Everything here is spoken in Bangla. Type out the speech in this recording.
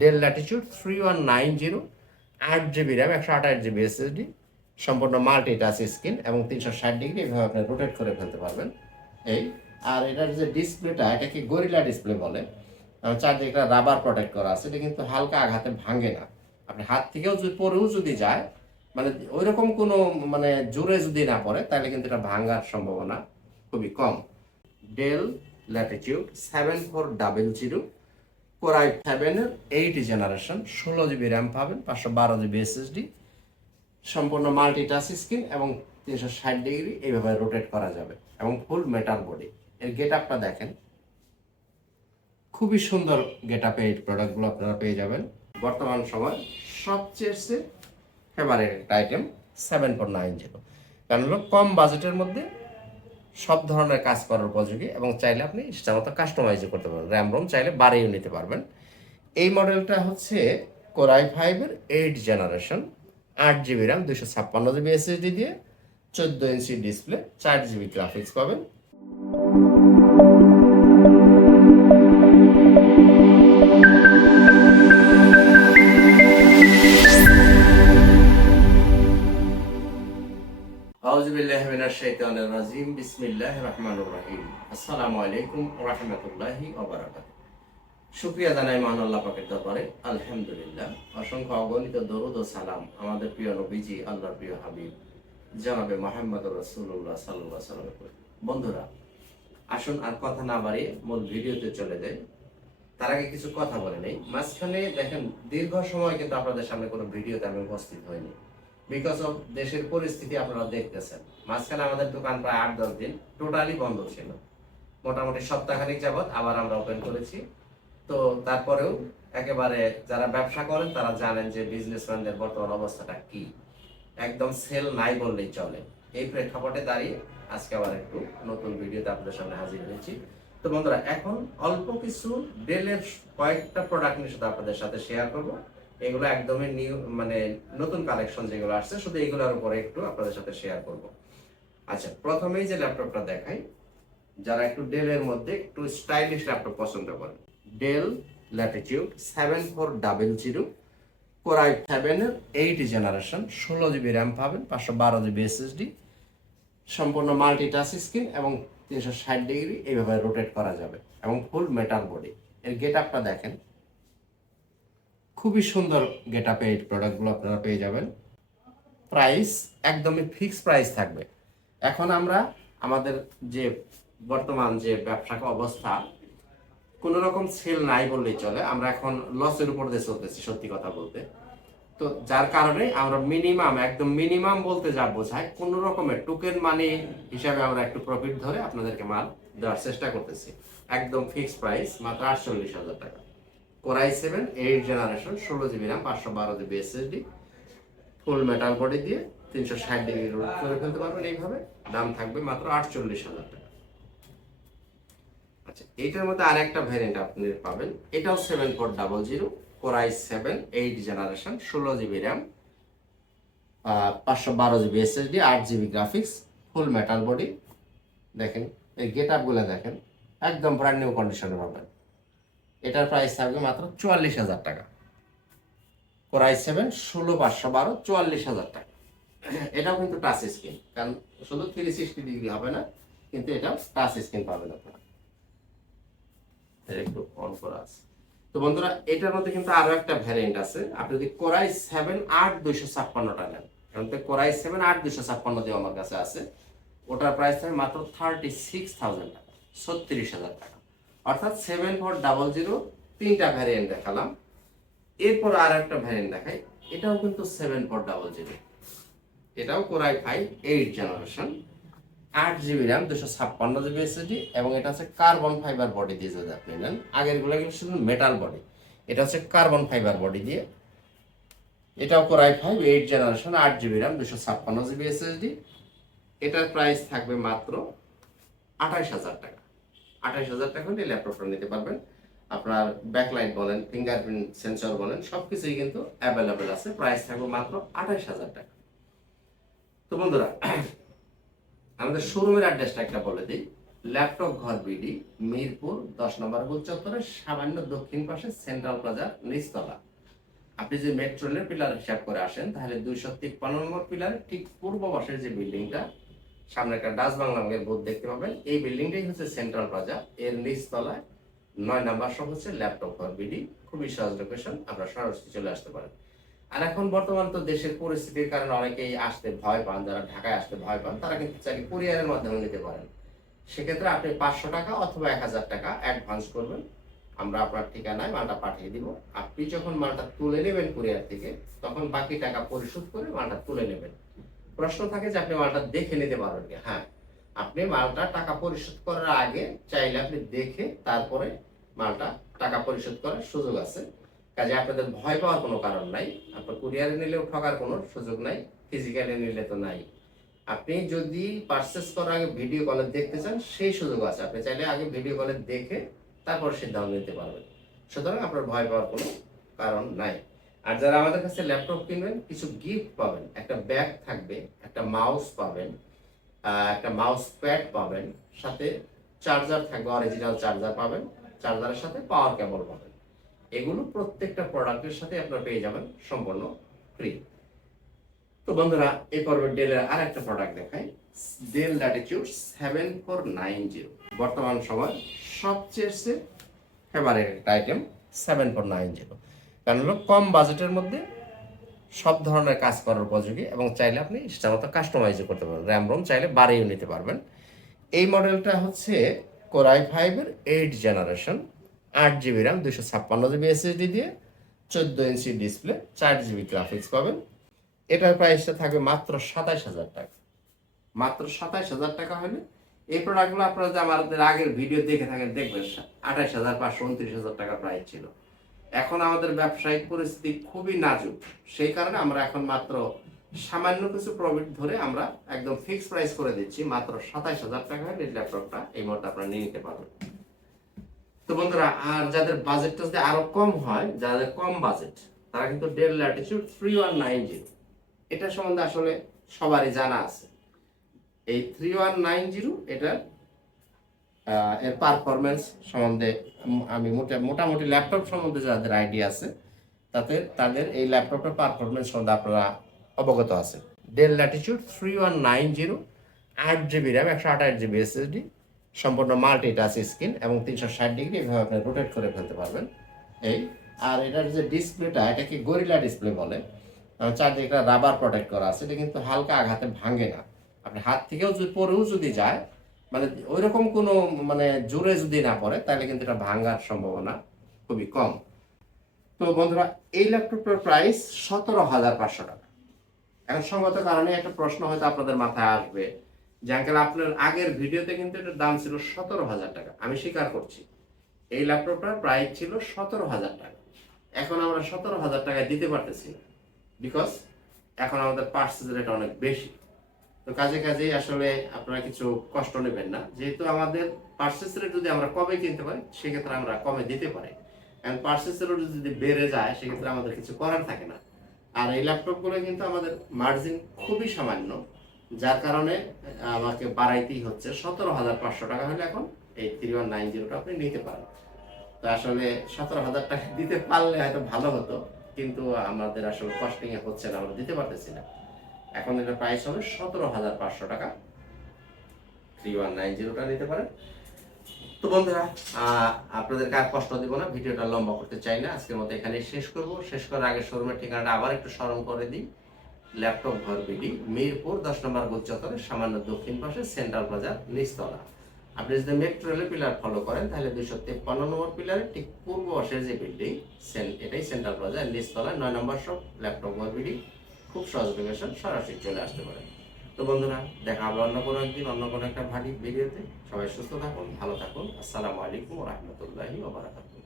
Dell latitude three one nine zero আট জিবি র্যাম একশো আঠাশ জিবি এসএসডি সম্পূর্ণ মাল্টি টাচ স্ক্রিন এবং তিনশো ষাট ডিগ্রি এভাবে আপনি রোটেট করে ফেলতে পারবেন। এই, আর এটার যে ডিসপ্লেটা এটাকে গরিলা ডিসপ্লে বলে। এবং চারদিকে রাবার প্রোটেক্ট করা আছে, এটা কিন্তু হালকা আঘাতে ভাঙে না। আপনি হাত থেকেও যদি, পরেও যদি যায় মানে ওইরকম কোনো মানে জোরে যদি না পড়ে, তাহলে কিন্তু এটা ভাঙার সম্ভাবনা খুবই কম। Dell latitude seven four double zero core i সেভেনের এইট জেনারেশন ষোলো জিবি র্যাম পাবেন, পাঁচশো বারো জিবি এসএসডি সম্পূর্ণ মাল্টি টাচ স্ক্রিন এবং তিনশো ষাট ডিগ্রি এইভাবে রোটেট করা যাবে এবং ফুল মেটাল বডি এর গেট আপটা দেখেন। খুবই সুন্দর গেট আপে এই প্রোডাক্টগুলো আপনারা পেয়ে যাবেন। বর্তমান সময় সবচেয়ে favourite item seven four nine zero কারণ হলো কম বাজেটের মধ্যে সব ধরনের কাজ করার উপযোগী এবং চাইলে আপনি ইচ্ছা মতো কাস্টমাইজও করতে পারবেন। র্যাম রোম চাইলে বাড়িয়েও নিতে পারবেন। এই মডেলটা হচ্ছে কোরাই ফাইভের এইট জেনারেশন আট জিবি র্যাম দুশো ছাপ্পান্ন জিবি এসএসডি দিয়ে চোদ্দ ইঞ্চি ডিসপ্লে চার জিবি গ্রাফিক্স পাবেন। আমাদের প্রিয় নবীজি প্রিয় হাবিব বন্ধুরা, আসুন আর কথা না বাড়িয়ে মূল ভিডিওতে চলে যাই। তার আগে কিছু কথা বলে নেই। মাঝখানে দেখেন, দীর্ঘ সময় কিন্তু আপনাদের সামনে কোনো ভিডিওতে আমি উপস্থিত হইনি। বিকজ অফ দেশের পরিস্থিতি আপনারা দেখতেছেন। মাঝখানে আমাদের দোকান প্রায় আট, দশ দিন টোটালি বন্ধ ছিল। মোটামুটি সপ্তাহখানিক যাবৎ আবার আমরা ওপেন করেছি। তো তারপরেও একেবারে যারা ব্যবসা করেন, তারা জানেন যে বিজনেসম্যানদের বর্তমান অবস্থাটা কি। একদম সেল নাই বললেই চলে। এই প্রেক্ষাপটে দাঁড়িয়ে আজকে আবার একটু নতুন ভিডিওতে আপনাদের সামনে হাজির হয়েছি। তো বন্ধুরা, এখন অল্প কিছু ডেলের কয়েকটা প্রোডাক্ট নিয়ে শুধু আপনাদের সাথে শেয়ার করব। এগুলো একদমই নিউ মানে নতুন কালেকশন যেগুলো আসছে, শুধু এগুলোর উপরে একটু আপনাদের সাথে শেয়ার করব। আচ্ছা প্রথমেই যে ল্যাপটপটা দেখাই, যারা একটু ডেলের মধ্যে একটু স্টাইলিশ ল্যাপটপ পছন্দ করেন Dell latitude seven four double zero core i সেভেনের এইট জেনারেশন ষোলো জিবি র্যাম পাবেন, পাঁচশো বারো জিবি এসএসডি সম্পূর্ণ মাল্টি টাচ স্ক্রিন এবং তিনশো ষাট ডিগ্রি এইভাবে রোটেট করা যাবে এবং ফুল মেটাল বডি এর গেট আপটা দেখেন। খুবই সুন্দর গেট আপে এই প্রোডাক্টগুলো আপনারা পেয়ে যাবেন। প্রাইস একদমই ফিক্স প্রাইস থাকবে। এখন আমরা আমাদের যে বর্তমান যে ব্যবসা অবস্থা, কোনো রকম সেল নাই বললেই চলে। আমরা এখন লসের উপর দিয়ে চলতেছি, সত্যি কথা বলতে। তো যার কারণে আমরা মিনিমাম একদম মিনিমাম বলতে যা বোঝায়, কোনো রকমের টোকেন মানি হিসাবে আমরা একটু প্রফিট ধরে আপনাদেরকে মাল দেওয়ার চেষ্টা করতেছি। একদম ফিক্স প্রাইস মাত্র আটচল্লিশ হাজার টাকা। Core i seven eight generation ষোলো জিবি র্যাম পাঁচশো বারো GB SSD full metal body দিয়ে তিনশো ষাট ডিগ্রি রোড করে ফেলতে পারবেন এইভাবে। দাম থাকবে মাত্র আটচল্লিশ হাজার টাকা। আচ্ছা এইটার মধ্যে আরেকটা ভ্যারিয়েন্ট আপনি পাবেন। এটাও seven four double zero core i seven eight generation ষোলো জিবি র্যাম পাঁচশো বারো জিবি এসএসডি আট GB graphics full metal body দেখেন, এই গেট আপগুলো দেখেন, একদম ব্র্যান্ড নিউ কন্ডিশনে পাবেন। এটার প্রাইস থাকবে মাত্র চুয়াল্লিশ হাজার টাকা। কোরাই সেভেন ষোলো পাঁচশো বারো, চুয়াল্লিশ হাজার টাকা। এটাও কিন্তু টাচ স্ক্রিন কারণ শুধু থ্রি সিক্সটি ডিগ্রি হবে না, কিন্তু এটাও টাচ স্ক্রিন পাবেন আপনারা। একটু অন করা আছে। তো বন্ধুরা, এটার মধ্যে কিন্তু আরও একটা ভ্যারিয়েন্ট আছে। আপনি যদি কোরাই সেভেন আট দুইশো ছাপ্পান্নটা নেন, কারণ কোরাই সেভেন আট দুইশো ছাপ্পান্ন দিয়ে আমার কাছে আছে, ওটার প্রাইস থাকবে মাত্র থার্টি সিক্স থাউজেন্ড টাকা, ছত্রিশ হাজার টাকা। অর্থাৎ সেভেন ফোর ডাবল জিরো তিনটা ভ্যারিয়েন্ট দেখালাম। এরপর আর একটা ভ্যারিয়েন্ট দেখাই, এটাও কিন্তু সেভেন ফোর ডাবল জিরো এটাও core i five eight generation আট জিবি র্যাম দুশো ছাপ্পান্ন জিবি এসএসডি এবং এটা হচ্ছে কার্বন ফাইবার বডি দিয়ে যদি আপনি নেন আগেরগুলো কিন্তু শুধু মেটাল বডি এটা হচ্ছে কার্বন ফাইবার বডি দিয়ে। এটাও core i five eight generation আট জিবি র্যাম দুশো ছাপ্পান্ন জিবি এসএসডি এটার প্রাইস থাকবে মাত্র আঠাইশ হাজার টাকা। আঠাইশ হাজার টাকা হলে ল্যাপটপটা নিতে পারবেন। আপনার ব্যাকলাইট বলেন ফিঙ্গারপ্রিন্ট সেন্সর বলেন সব কিছুই কিন্তু অ্যাভেলেবেল আছে। প্রাইস থাকবে মাত্র আঠাইশ হাজার টাকা। তো বন্ধুরা, আমাদের শোরুমের অ্যাড্রেসটা একটা বলে দিই। ল্যাপটপ ঘর বিডি, মিরপুর, দশ নম্বর গোল চত্বরের সামান্য দক্ষিণ পাশে সেন্ট্রাল প্লাজার নিচতলা। আপনি যদি মেট্রো রেলের পিলার হিসাব করে আসেন, তাহলে দুইশো তিপ্পান্ন নম্বর পিলারের ঠিক পূর্ব পাশের যে বিল্ডিংটা সামনে একটা ডাচ বাংলা রঙের বোর্ড দেখতে পাবেন। এই বিল্ডিংটাই হচ্ছে সেন্ট্রাল প্লাজা এর নিচ তলায় নয় নাম্বার সব হচ্ছে ল্যাপটপ ঘর, বিডি। খুবই সহজ লোকেশন আমরা সরাসরি চলে আসতে পারেন। আর এখন বর্তমান তো দেশের পরিস্থিতির কারণে অনেকেই আসতে ভয় পান, যারা ঢাকায় আসতে ভয় পান, তারা কিন্তু চাইলে কুরিয়ারের মাধ্যমে নিতে পারেন। সেক্ষেত্রে আপনি পাঁচশো টাকা অথবা এক হাজার টাকা অ্যাডভান্স করবেন। আমরা আপনার ঠিকানায় মালটা পাঠিয়ে দিব। আপনি যখন মালটা তুলে নেবেন কুরিয়ার থেকে, তখন বাকি টাকা পরিশোধ করে মালটা তুলে নেবেন। প্রশ্ন থাকে যে আপনি মালটা দেখে নিতে পারবেন কি? হ্যাঁ। আপনি মালটা টাকা পরিশোধ করার আগে চাইলে আপনি দেখে তারপরে মালটা টাকা পরিশোধ করার সুযোগ আছে। কাজে আপনাদের ভয় পাওয়ার কোনো কারণ নাই। আপনার কুরিয়ারে নিলেও ঠকার কোনো সুযোগ নাই ফিজিক্যালি নিলে তো নাই। আপনি যদি পারচেস করার আগে ভিডিও কলে দেখতে চান, সেই সুযোগ আছে। আপনি চাইলে আগে ভিডিও কলে দেখে তারপর সিদ্ধান্ত নিতে পারবেন। সুতরাং আপনার ভয় পাওয়ার কোনো কারণ নাই। আর যারা আমাদের কাছে ল্যাপটপ কিনবেন, কিছু গিফট পাবেন। একটা ব্যাগ থাকবে, একটা মাউস পাবেন একটা মাউস প্যাড পাবেন, সাথে চার্জার থাকবে অরিজিনাল চার্জার পাবেন চার্জারের সাথে পাওয়ার কেবল পাবেন। এগুলো প্রত্যেকটা প্রোডাক্টের সাথে আপনারা পেয়ে যাবেন সম্পূর্ণ ফ্রি তো বন্ধুরা এই পর্বে ডেলের আর একটা প্রোডাক্ট দেখাই। Dell latitude seven four nine zero বর্তমান সময় সবচেয়ে favourite item seven four nine zero কারণ হলো কম বাজেটের মধ্যে সব ধরনের কাজ করার উপযোগী এবং চাইলে আপনি ইচ্ছা মতো কাস্টমাইজও করতে পারবেন। র্যাম রোম চাইলে বাড়িয়েও নিতে পারবেন। এই মডেলটা হচ্ছে কোরাই ফাইভের এইট জেনারেশন আট জিবি র্যাম দুশো ছাপ্পান্ন জিবি এসএসডি দিয়ে চোদ্দ ইঞ্চি ডিসপ্লে চার জিবি গ্রাফিক্স পাবেন। এটার প্রাইসটা থাকবে মাত্র সাতাইশ হাজার টাকা। মাত্র সাতাইশ হাজার টাকা হলে এই প্রোডাক্টগুলো আপনারা যে আমাদের আগের ভিডিও দেখে থাকেন, দেখবেন, আঠাইশ হাজার পাঁচশো উনত্রিশ হাজার টাকা প্রাইস ছিল। এখন আমাদের ব্যবসায়িক পরিস্থিতি খুবই নাজুক। সেই কারণে আমরা এখন মাত্র সামান্য কিছু প্রফিট ধরে আমরা একদম ফিক্স প্রাইস করে দিচ্ছি। মাত্র সাতাইশ হাজার টাকা হলে এই ল্যাপটপটা এই মুহূর্তে আপনারা নিয়ে নিতে পারবেন। তো বন্ধুরা, আর যাদের বাজেটটা যদি আরও কম হয়, যাদের কম বাজেট তারা কিন্তু Dell latitude three one nine zero এটা সম্বন্ধে আসলে সবারই জানা আছে। এই থ্রি ওয়ান নাইন জিরো এটার এর পারফরমেন্স সম্বন্ধে আমি মোটা- মোটামুটি ল্যাপটপ সম্বন্ধে যাদের আইডিয়া আছে তাতে তাদের এই ল্যাপটপের পারফরমেন্স সম্বন্ধে আপনারা অবগত আছেন। Dell latitude three one nine zero আট জিবি র্যাম একশো আঠাশ জিবি এসএসডি সম্পূর্ণ মাল্টি টাচ স্ক্রিন এবং তিনশো ষাট ডিগ্রি এভাবে আপনি রোটেট করে ফেলতে পারবেন। এই আর এটার যে ডিসপ্লেটা এটাকে গরিলা ডিসপ্লে বলে? আহ, চারদিকে রাবার প্রোটেক্ট করা আছে এটা কিন্তু হালকা আঘাতে ভাঙে না। আপনি হাত থেকেও যদি পরেও যদি যায় মানে ওইরকম কোনো মানে জোরে যদি না পড়ে, তাহলে কিন্তু এটা ভাঙার সম্ভাবনা খুবই কম। তো বন্ধুরা, এই ল্যাপটপটার প্রাইস সতেরো হাজার পাঁচশো টাকা। এখন সঙ্গত কারণে একটা প্রশ্ন হয়তো আপনাদের মাথায় আসবে যে আপনার আগের ভিডিওতে কিন্তু এটার দাম ছিল সতেরো হাজার টাকা। আমি স্বীকার করছি, এই ল্যাপটপটার প্রাইস ছিল সতেরো হাজার টাকা। এখন আমরা সতেরো হাজার টাকায় দিতে পারতেছি বিকজ এখন আমাদের পার্সেস রেট অনেক বেশি। তো কাজে কাজে আসলে আপনারা কিছু কষ্ট নেবেন না। যেহেতু আমাদের পার্সেস রেট যদি আমরা কমে কিনতে পারি, সেক্ষেত্রে আমরা কমে দিতে পারি। কারণ পার্সেস রেট যদি বেড়ে যায়, সেক্ষেত্রে আমাদের কিছু করার থাকে না। আর এই ল্যাপটপগুলো কিন্তু আমাদের মার্জিন খুবই সামান্য, যার কারণে আমাকে বাড়াইতেই হচ্ছে। সতেরো হাজার পাঁচশো টাকা হলে এখন এই থ্রি ওয়ান নাইন জিরোটা আপনি নিতে পারেন। তো আসলে সতেরো হাজার টাকা দিতে পারলে হয়তো ভালো হতো, কিন্তু আমাদের আসলে কস্টিং এ হচ্ছে না, আমরা দিতে পারতেছি না। এখন এটা প্রাইস হবে সতেরো হাজার পাঁচশো টাকা। থ্রি ওয়ান নাইন জিরোটা নিতে পারেন। তো বন্ধুরা আপনাদেরকে আর কষ্ট দিব না, ভিডিওটা লম্বা করতে চাই না। আজকের মতো এখানে শেষ করব। শেষ করার আগে শোরুমের ঠিকানাটা আবার একটু স্মরণ করে দিই। ল্যাপটপ ঘর বিডি, মিরপুর, দশ নম্বর গোল সামান্য দক্ষিণ পাশে, সেন্ট্রাল প্লাজার নিচতলা। আপনি যদি মেট্রো রেলের পিলার ফলো করেন, তাহলে দুইশো তেপ্পান্ন নম্বর পিলারের ঠিক পূর্ব পাশের যে বিল্ডিং এটাই সেন্ট্রাল প্লাজা নিচতলায় নয় নম্বর সব ল্যাপটপ ঘর বিডি। খুব সহজ সরাসরি চলে আসতে পারে তো বন্ধুরা, দেখা হবে অন্য কোনো একদিন, অন্য কোনো একটা ভারী ভিডিওতে সবাই সুস্থ থাকুন, ভালো থাকুন। আসসালামু আলাইকুম রহমতুল্লাহি ওবরাকাতুহ